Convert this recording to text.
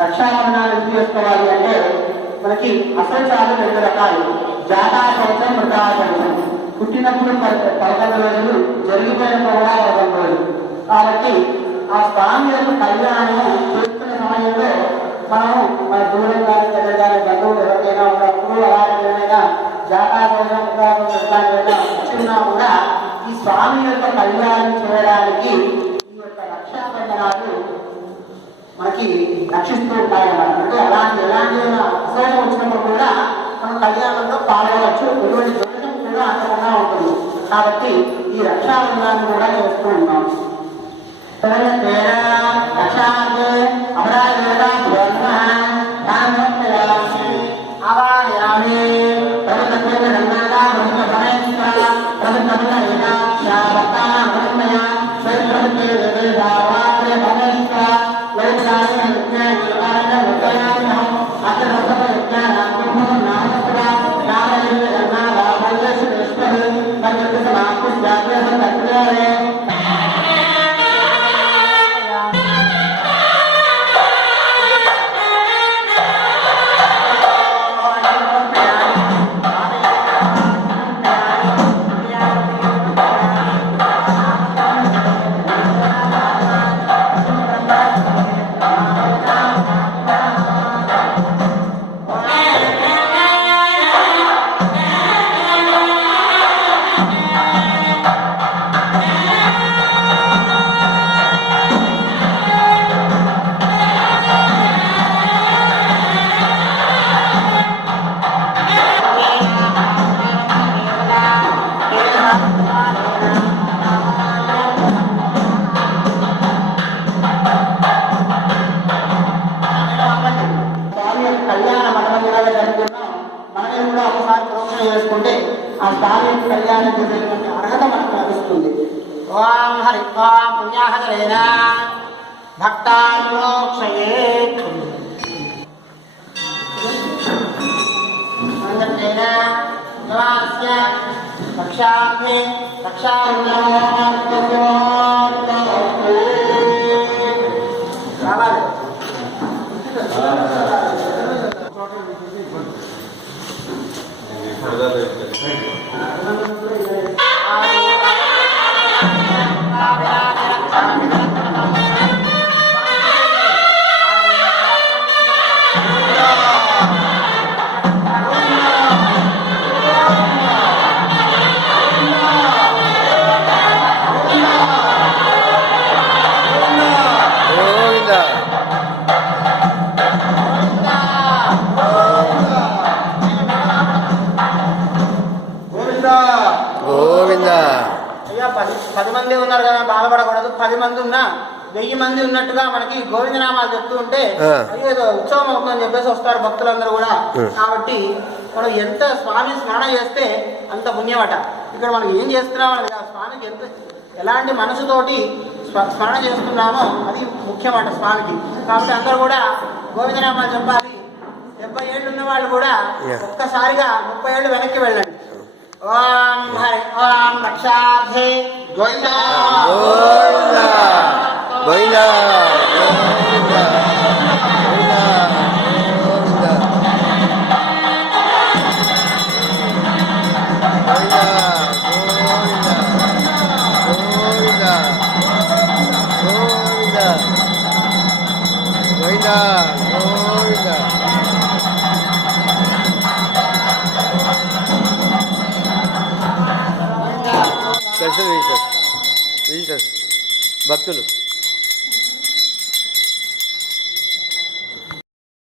రక్షాబంధనాలు ఎందుకు చేసుకోవాలి అంటే మనకి అసలు చాలా 2 రకాలు. జాతా కవచం, మృతా కవచం. పుట్టినప్పుడు 11 రోజులు, జరిగిపోయినప్పుడు కూడా 11 రోజులు. కాబట్టి ఆ స్వామి యొక్క కళ్యాణము చేస్తున్న సమయంలో మనము మన దూరం కానీ దగ్గర కానీ బంధువులు ఎవరికైనా ఉన్నప్పుడు అలాంటివైనా జాతా కవచం, మృతా కవచం వచ్చినా కూడా ఈ స్వామి యొక్క కళ్యాణం చేయడానికి ఈ యొక్క రక్షాబంధనాలు మనకి రక్షిస్తూ ఉంటాయన్నమాట. అంటే ఎలాంటి అసౌకర్యం వచ్చినప్పుడు కూడా మనం కళ్యాణంలో పాల్గొనవచ్చు, ఎటువంటి దోషం కూడా అంతకుండా ఉంటుంది. కాబట్టి ఈ రక్షాబంధనాన్ని కూడా చేస్తూ ఉన్నాం. చేసుకుంటే ఆ స్వామి కళ్యాణం చేసేటువంటి అర్హత మనకు లభిస్తుంది. ఓం హరి ఓం పుణ్యాహరేణ భక్తాన్ మోక్షయేత్ మంత్రేణ నమస్య రక్షార్థే రక్షాబంధనో రావాలి. పది మంది ఉన్నారు కదా, బాధపడకూడదు. 10 మంది ఉన్నా 1000 మంది ఉన్నట్టుగా మనకి గోవిందనామాలు చెప్తూ ఉంటే ఏదో ఉత్సవం అవుతుందని చెప్పేసి వస్తారు భక్తులందరూ కూడా. కాబట్టి మనం ఎంత స్వామి స్మరణ చేస్తే అంత పుణ్యమట. ఇక్కడ మనం ఏం చేస్తున్నాం అనేది స్వామికి ఎంత ఎలాంటి మనసుతోటి స్మరణ చేస్తున్నామో అది ముఖ్యమట స్వామికి. కాబట్టి అందరూ కూడా గోవిందనామాలు చెప్పాలి. 70 ఏళ్ళు ఉన్న వాళ్ళు కూడా ఒక్కసారిగా 30 ఏళ్ళు వెనక్కి వెళ్ళండి. ఓం హరి ఓం రక్షార్థే గోవిందా గోవిందా గోవిందా విజిటర్స్ భక్తులు